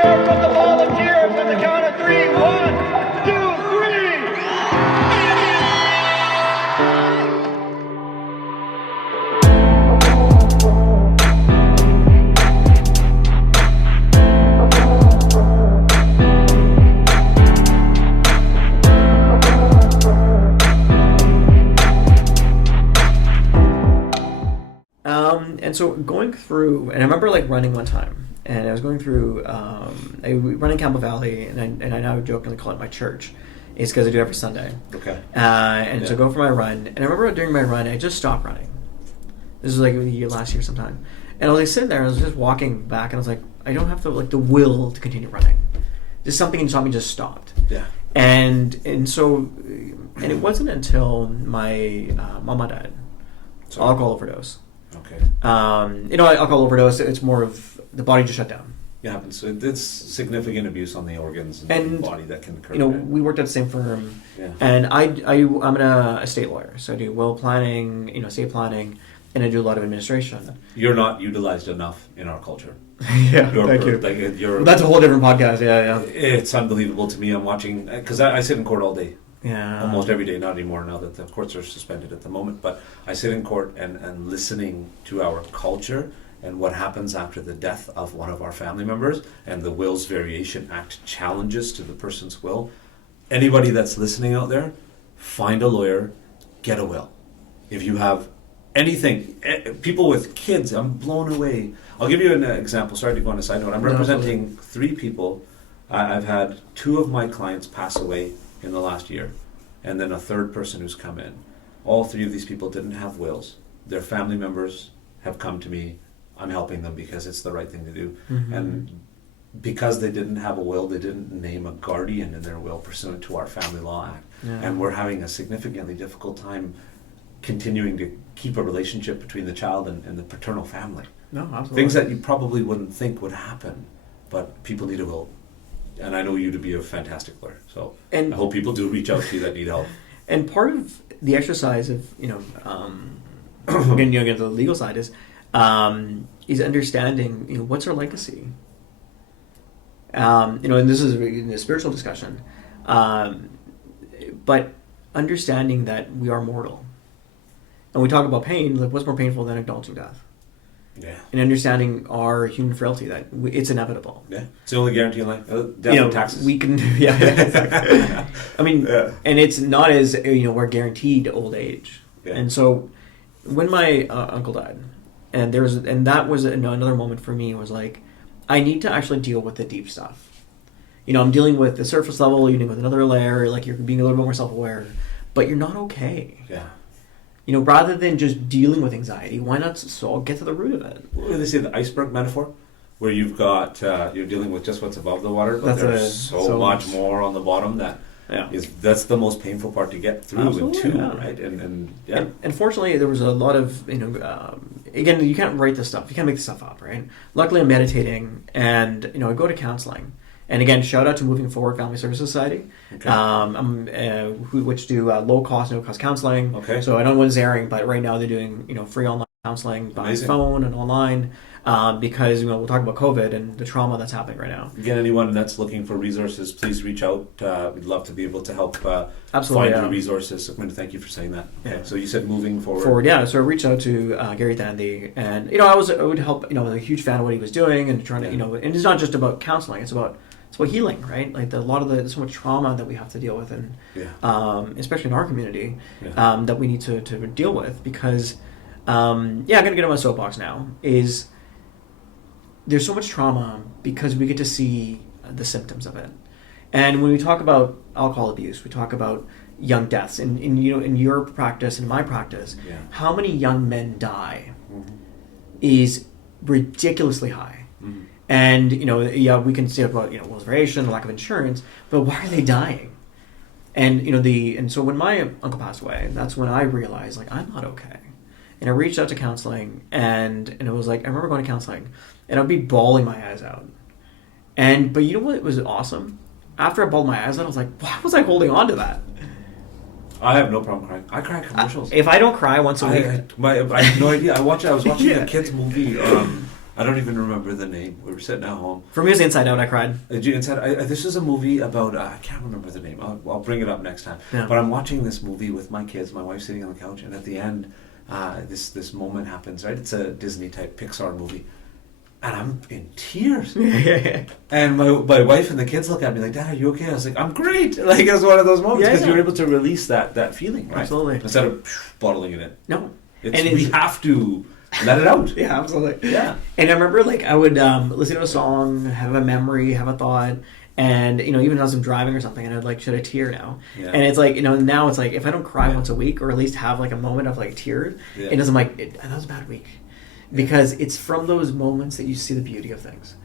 cheer from the volunteers on the count of three. 1, 2, 3. And so going through, and I remember like running one time, and I was going through, I run in Campbell Valley, and I now jokingly call it my church. It's because I do it every Sunday. Okay. So go for my run, and I remember during my run, I just stopped running. This was like last year sometime, and I was like sitting there, I was just walking back, and I was like, I don't have the will to continue running. Just something inside me just stopped. Yeah. And it wasn't until my mama died, alcohol overdose. Okay. Alcohol overdose, it's more of the body just shut down. Yeah, so it's significant abuse on the organs and the body that can occur. We worked at the same firm, yeah. And I'm an estate lawyer, so I do will planning, estate planning, and I do a lot of administration. You're not utilized enough in our culture. Yeah, thank you. That's a whole different podcast. Yeah. It's unbelievable to me. I'm watching because I sit in court all day. Yeah. Almost every day, not anymore now that the courts are suspended at the moment. But I sit in court and listening to our culture and what happens after the death of one of our family members and the Wills Variation Act challenges to the person's will. Anybody that's listening out there, find a lawyer, get a will. If you have anything, people with kids, I'm blown away. I'll give you an example. Sorry to go on a side note. I'm representing 3 people. I've had 2 of my clients pass away in the last year, and then a 3rd person who's come in. All 3 of these people didn't have wills. Their family members have come to me. I'm helping them because it's the right thing to do. Mm-hmm. And because they didn't have a will, they didn't name a guardian in their will pursuant to our Family Law Act. Yeah. And we're having a significantly difficult time continuing to keep a relationship between the child and the paternal family. No, absolutely. Things that you probably wouldn't think would happen, but people need a will. And I know you to be a fantastic lawyer, so I hope people do reach out to you that need help. And part of the exercise of, getting to the legal side is understanding, what's our legacy? And this is a spiritual discussion, but understanding that we are mortal. And we talk about pain, like what's more painful than acknowledging death? Yeah. And understanding our human frailty, that it's inevitable. Yeah. It's the only guarantee in life. Death and taxes. We can, exactly. I mean, and it's not as, we're guaranteed old age. Yeah. And so when my uncle died, and that was another moment for me, was like, I need to actually deal with the deep stuff. I'm dealing with the surface level, you're dealing with another layer, like you're being a little bit more self-aware, but you're not okay. Yeah. Rather than just dealing with anxiety, why not get to the root of it? What do they say, the iceberg metaphor? Where you've got, you're dealing with just what's above the water, but there's so much more on the bottom that's the most painful part to get through right? And fortunately, there was a lot of, again, you can't write this stuff. You can't make this stuff up, right? Luckily, I'm meditating, and, I go to counseling. And again, shout out to Moving Forward Family Services Society, which do low cost, no cost counseling. Okay. So I don't know when it's airing, but right now they're doing free online counseling by phone and online because we'll talk about COVID and the trauma that's happening right now. Again, anyone that's looking for resources, please reach out. We'd love to be able to help find you resources. Sukhminder, thank you for saying that. Okay. Yeah. So you said Moving Forward. So I reached out to Gary Thandy, and I would help. A huge fan of what he was doing, and trying to and it's not just about counseling; it's about healing, right? Like a lot of there's so much trauma that we have to deal with, and especially in our community, that we need to deal with. Because I'm gonna get on my soapbox now. Is there's so much trauma because we get to see the symptoms of it, and when we talk about alcohol abuse, we talk about young deaths, and in your practice and my practice, how many young men die is ridiculously high. Mm-hmm. And, we can say about, Wills Variation, lack of insurance, but why are they dying? And, and so when my uncle passed away, that's when I realized, like, I'm not okay. And I reached out to counseling, and it was like, I remember going to counseling, and I'd be bawling my eyes out. But you know what was awesome? After I bawled my eyes out, I was like, why was I holding on to that? I have no problem crying. I cry at commercials. If I don't cry once a week... I have no idea. I was watching a kids movie I don't even remember the name. We were sitting at home. For me, it was Inside Out. I cried. This is a movie about, I can't remember the name. I'll bring it up next time. Yeah. But I'm watching this movie with my kids, my wife sitting on the couch, and at the end, this moment happens, right? It's a Disney-type Pixar movie. And I'm in tears. And my wife and the kids look at me like, Dad, are you okay? I was like, I'm great. Like, it was one of those moments because you're able to release that feeling, right? Absolutely. Instead of bottling it in. No. We have to let it out. Yeah, absolutely. Yeah. And I remember, like, I would listen to a song, have a memory, have a thought, and, you know, even as I'm driving or something, and I'd like, should I tear now? Yeah. And it's like, you know, now it's like, if I don't cry once a week, or at least have, like, a moment of, like, tears, it doesn't, like, that was a bad week. Because it's from those moments that you see the beauty of things.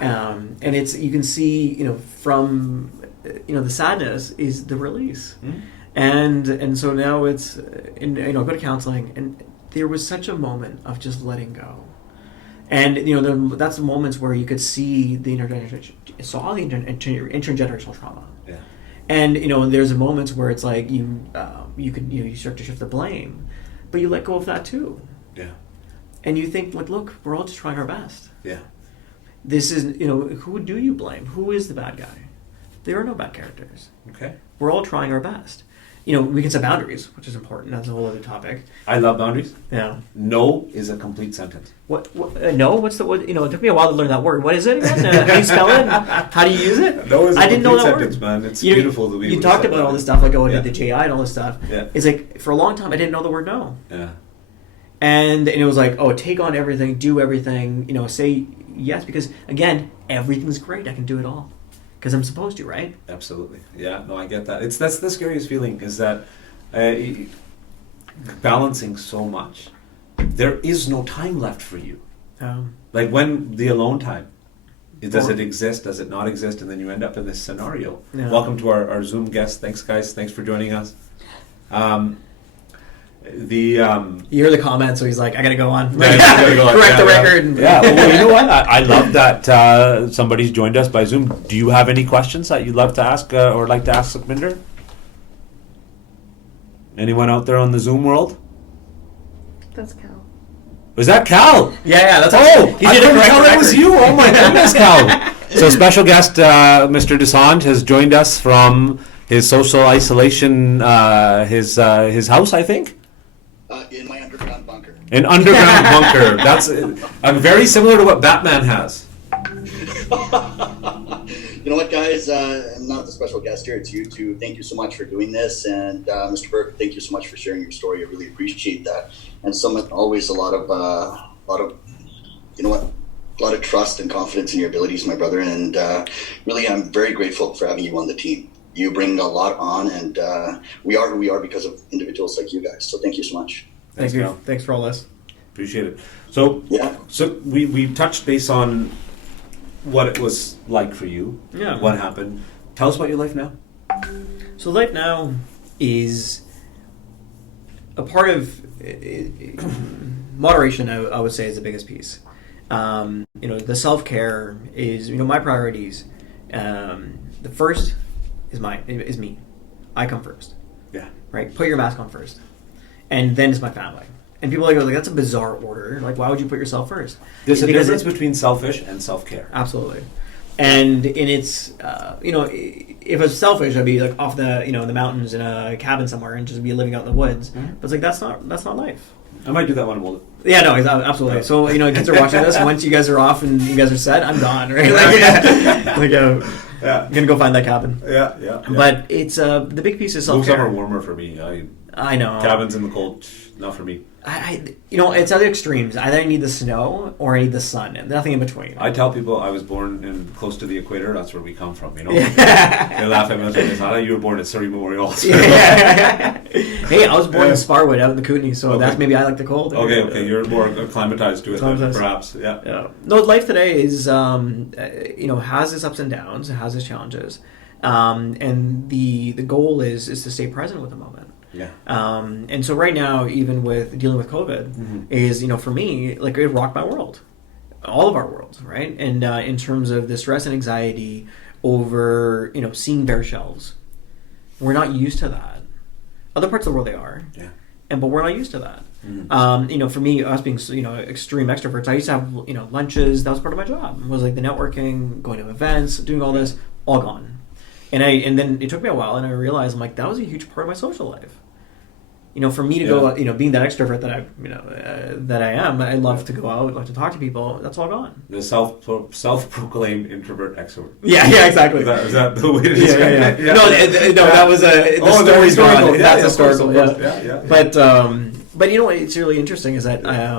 And it's, you can see, you know, from, you know, the sadness is the release. And so now it's, you know, go to counseling, and there was such a moment of just letting go. And, you know, that's the moments where you could see the intergenerational trauma. Yeah. And, you know, there's moments where it's like you start to shift the blame, but you let go of that too. Yeah. And you think, like, look, we're all just trying our best. Yeah. This is, you know, who do you blame? Who is the bad guy? There are no bad characters. Okay. We're all trying our best. You know, we can set boundaries, which is important. That's a whole other topic. I love boundaries. Yeah. No is a complete sentence. What no? What's the what? You know, it took me a while to learn that word. What is it again? How do you spell it? How do you use it? No is a I didn't know that sentence, word. man. It's you beautiful the way you talked about all this stuff, like going to the JI and all this stuff. Yeah. It's like, for a long time, I didn't know the word no. Yeah. And it was like, oh, take on everything, do everything, you know, say yes, because, again, everything's great. I can do it all. Because I'm supposed to, right? Absolutely. Yeah, no, I get that. That's the scariest feeling, is that balancing so much. There is no time left for you. Like, when the alone time, does it exist, does it not exist, and then you end up in this scenario. Yeah. Welcome to our Zoom guest. Thanks, guys. Thanks for joining us. You hear the comments, so he's like, I gotta go on. Correct the record. Yeah, well, you know what? I love that somebody's joined us by Zoom. Do you have any questions that you'd love to ask or like to ask Sukhminder? Anyone out there on the Zoom world? That's Cal. Was that Cal? Yeah, that's I he did couldn't correct tell the that was record. you. Oh my goodness, Cal. So special guest, Mr. Desant, has joined us from his social isolation, his house, I think? In my underground bunker. an underground bunker. That's very similar to what Batman has. You know what, guys? I'm not the special guest here. It's you two. Thank you so much for doing this. And Mr. Virk, thank you so much for sharing your story. I really appreciate that. And Sumit, always a lot of, you know what? A lot of trust and confidence in your abilities, my brother. And really, I'm very grateful for having you on the team. You bring a lot on, and we are who we are because of individuals like you guys. So thank you so much. Thank you. Thanks for all this. Appreciate it. So we touched base on what it was like for you. Yeah. What happened. Tell us about your life now. So life now is a part of moderation. I would say is the biggest piece. You know, the self-care is, you know, my priorities. The first is me. I come first. Yeah. Right. Put your mask on first, and then it's my family. And people go like, that's a bizarre order. Like, why would you put yourself first? There's a Because difference between selfish and self-care. Absolutely. And it's, you know, if it's selfish, I'd be like off the, you know, the mountains in a cabin somewhere and just be living out in the woods. Mm-hmm. But it's like, that's not life. I might do that when I'm older. Yeah, no, absolutely. Yeah. So, you know, kids are watching this. Once you guys are off and you guys are set, I'm gone, right? I'm going to go find that cabin. Yeah. But it's, the big piece is self-care. Those are warmer for me. I know. Cabins in the cold, not for me. You know, it's other extremes. Either I need the snow or I need the sun. Nothing in between. I tell people I was born close to the equator. That's where we come from, you know. They laugh at me. It's not like you were born at Surrey Memorial Hospital. Hey, I was born in Sparwood out in the Kootenay, so that's maybe I like the cold. Okay. You're more acclimatized to it than perhaps. Yeah. No, life today is, you know, has its ups and downs. It has its challenges. And the goal is to stay present with the moment. Yeah. And so right now, even with dealing with COVID, is, you know, for me, like, it rocked my world, all of our worlds, right? And in terms of the stress and anxiety over, you know, seeing bare shelves, we're not used to that. Other parts of the world they are, but we're not used to that. For me, us being extreme extroverts, I used to have lunches. That was part of my job. It was like the networking, going to events, doing all this, all gone. And then it took me a while, and I realized I'm like that was a huge part of my social life. For me to go out, being that extrovert that I am, I love to go out, love to talk to people. That's all gone. The self-proclaimed introvert extrovert. Yeah, exactly. Is that the way to describe it? Yeah. No, that was the story's gone. That's historical. Yeah. But what's really interesting is that I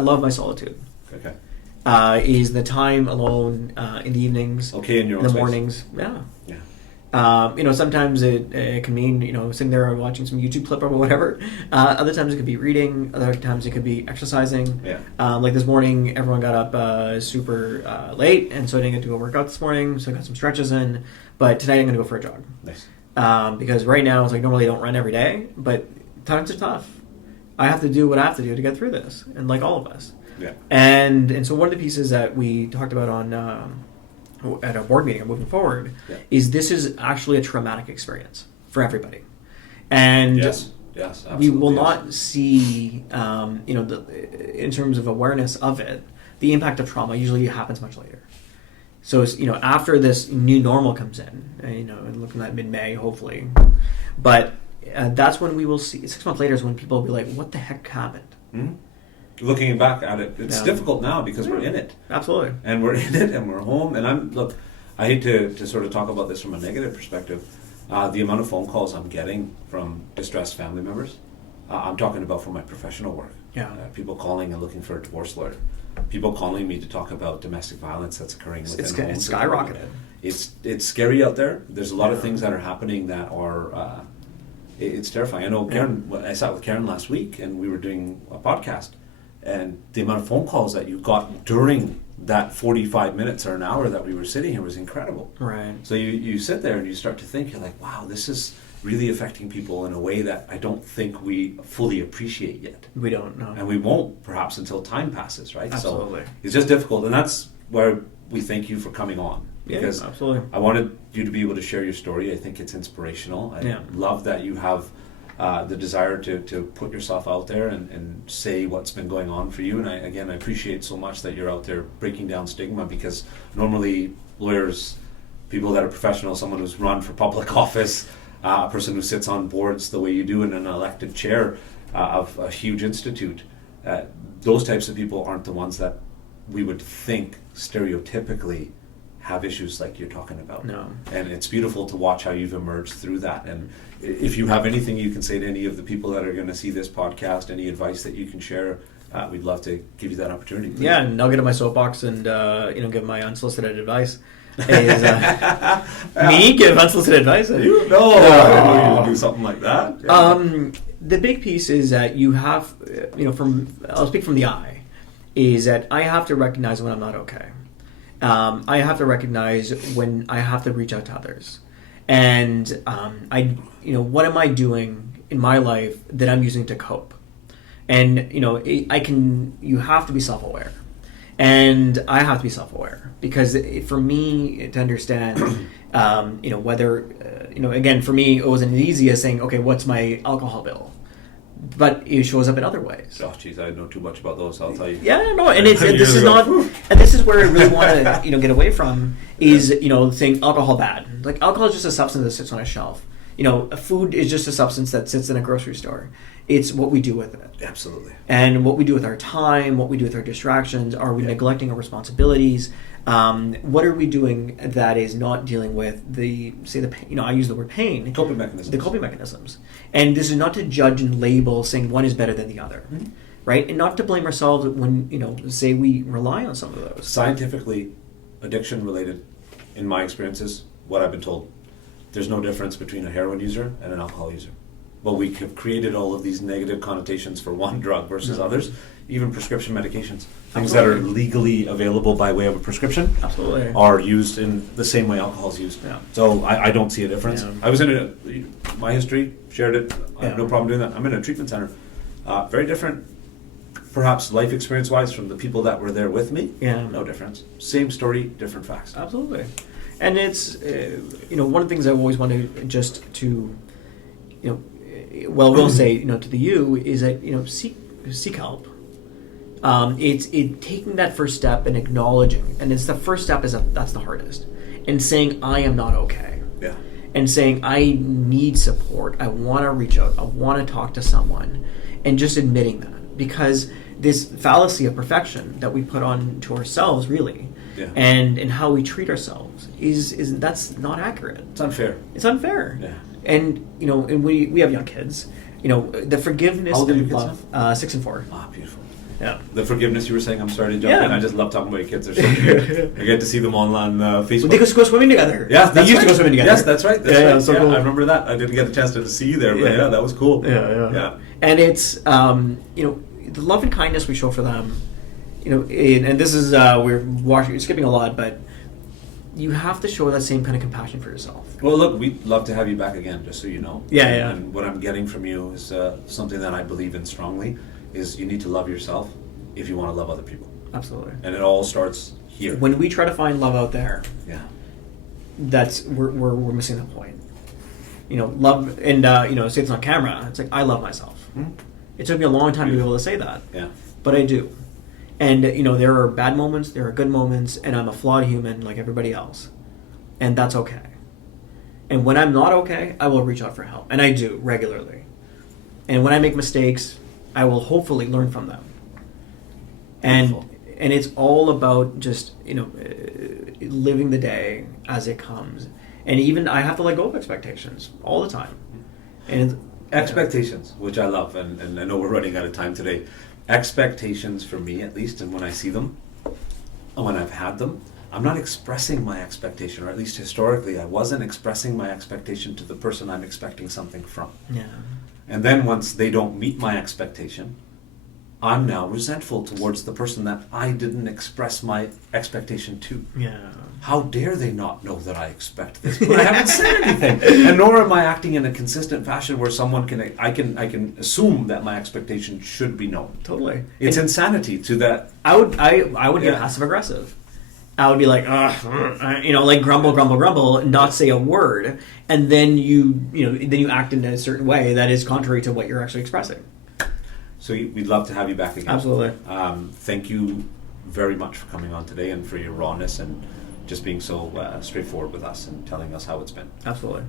love my solitude. Okay. Is the time alone in the evenings, Okay, in your own the space. mornings. Yeah. Sometimes it can mean sitting there watching some YouTube clip or whatever. Other times it could be reading. Other times it could be exercising. Yeah. Like this morning, everyone got up super late, and so I didn't get to go work out this morning. So I got some stretches in. But tonight I'm going to go for a jog. Nice. Because right now it's like normally I don't run every day, but times are tough. I have to do what I have to do to get through this, and like all of us. Yeah. And so one of the pieces that we talked about on. At our board meeting, moving forward, is this is actually a traumatic experience for everybody, and yes, absolutely, we will not see, in terms of awareness of it, the impact of trauma usually happens much later. So, after this new normal comes in, and looking at mid-May, hopefully, but that's when we will see. 6 months later is when people will be like, "What the heck happened?" Mm-hmm. Looking back at it, it's difficult now because we're in it. Absolutely. And we're in it and we're home. And I hate to sort of talk about this from a negative perspective. The amount of phone calls I'm getting from distressed family members, I'm talking about from my professional work. Yeah. People calling and looking for a divorce lawyer. People calling me to talk about domestic violence that's occurring within homes. It's skyrocketed. It's scary out there. There's a lot of things that are happening that are, it's terrifying. I know Karen, I sat with Karen last week and we were doing a podcast. And the amount of phone calls that you got during that 45 minutes or an hour that we were sitting here was incredible. Right. So you sit there and you start to think, you're like, wow, this is really affecting people in a way that I don't think we fully appreciate yet. We don't know. And we won't perhaps until time passes, right? Absolutely. So it's just difficult. And that's where we thank you for coming on. Because absolutely. I wanted you to be able to share your story. I think it's inspirational. I love that you have the desire to put yourself out there and say what's been going on for you. And I appreciate so much that you're out there breaking down stigma, because normally lawyers, people that are professional, someone who's run for public office, a person who sits on boards the way you do in an elected chair of a huge institute, those types of people aren't the ones that we would think stereotypically have issues like you're talking about. No. And it's beautiful to watch how you've emerged through that. And if you have anything you can say to any of the people that are going to see this podcast, any advice that you can share, we'd love to give you that opportunity. Please. Yeah, and I'll get on my soapbox and give my unsolicited advice. Me give unsolicited advice? I didn't know you would do something like that. Yeah. The big piece is that you have, I'll speak from the I, is that I have to recognize when I'm not okay. I have to recognize when I have to reach out to others, and what am I doing in my life that I'm using to cope? And you have to be self-aware, and I have to be self-aware, because for me to understand, whether again, for me it wasn't as easy as saying, okay, what's my alcohol bill? But it shows up in other ways. Oh, geez, I know too much about those. I'll tell you. Yeah, no, and this is not, and this is where I really want to, get away from is, saying alcohol bad. Like, alcohol is just a substance that sits on a shelf. Food is just a substance that sits in a grocery store. It's what we do with it. Absolutely. And what we do with our time, what we do with our distractions. Are we neglecting our responsibilities? What are we doing that is not dealing with I use the word pain. Coping mechanisms. The coping mechanisms. And this is not to judge and label saying one is better than the other, right? And not to blame ourselves when, say we rely on some of those. Scientifically, addiction related, in my experiences, what I've been told, there's no difference between a heroin user and an alcohol user. But we have created all of these negative connotations for one drug versus others, even prescription medications. Things that are legally available by way of a prescription are used in the same way alcohol is used. Yeah. So I don't see a difference. Yeah. I was in my history, shared it, I have no problem doing that. I'm in a treatment center. Very different, perhaps life experience-wise, from the people that were there with me. Yeah. No difference. Same story, different facts. Absolutely. And it's, one of the things I always want to we'll say, to the you is that, seek seek help. It's taking that first step and acknowledging, and it's the first step that's the hardest, and saying I am not okay, Yeah. and saying I need support. I want to reach out. I want to talk to someone, and just admitting that, because this fallacy of perfection that we put on to ourselves, really, Yeah. and how we treat ourselves is that's not accurate. It's unfair. It's unfair. Yeah. And and we have young kids. The forgiveness How old are and your kids love. 6 and 4. Ah, beautiful. Yeah. The forgiveness you were saying, I'm sorry to jump Yeah. in. I just love talking about your kids. They're so cute. I get to see them all on Facebook. They go swimming together. Yeah, they that's used right. to go swimming together. Yes, that's right. That's Yeah, right. so Yeah, cool. I remember that. I didn't get a chance to see you there, but Yeah. yeah, that was cool. Yeah. And it's the love and kindness we show for them. And this is we're skipping a lot, but you have to show that same kind of compassion for yourself. Well, look, we'd love to have you back again, just so you know. Yeah. And what I'm getting from you is something that I believe in strongly, is you need to love yourself if you want to love other people. Absolutely. And it all starts here. When we try to find love out there, Yeah. that's we're missing the point. Love, and say it's on camera. It's like I love myself. Mhm. It took me a long time to be able to say that, Yeah. but I do. And there are bad moments, there are good moments, and I'm a flawed human like everybody else, and that's okay. And when I'm not okay, I will reach out for help, and I do regularly. And when I make mistakes, I will hopefully learn from them. Beautiful. And it's all about just living the day as it comes. And even I have to let go of expectations all the time. And Expectations, which I love, and I know we're running out of time today. Expectations for me, at least, and when I see them, and when I've had them, I'm not expressing my expectation, or at least historically, I wasn't expressing my expectation to the person I'm expecting something from. yeah. And then once they don't meet my expectation, I'm now resentful towards the person that I didn't express my expectation to. Yeah. How dare they not know that I expect this? But I haven't said anything, and nor am I acting in a consistent fashion where someone I can assume that my expectation should be known. Totally. It's And insanity to that. I would get Yeah. passive aggressive. I would be like, like grumble, and not say a word, and then you act in a certain way that is contrary to what you're actually expressing. So we'd love to have you back again. Absolutely. Thank you very much for coming on today and for your rawness and just being so straightforward with us and telling us how it's been. Absolutely.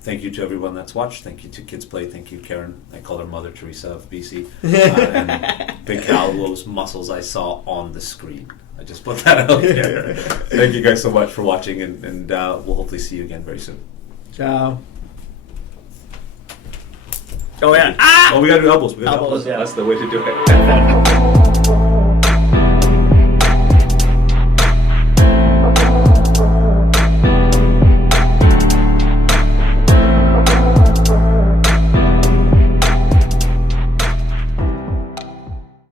Thank you to everyone that's watched. Thank you to KidsPlay. Thank you, Karen. I call her Mother Teresa of BC. And Big Cal, those muscles I saw on the screen. I just put that out there. Thank you guys so much for watching, and we'll hopefully see you again very soon. Ciao. Oh yeah. Oh, we gotta do elbows. Elbows, yeah. That's the way to do it.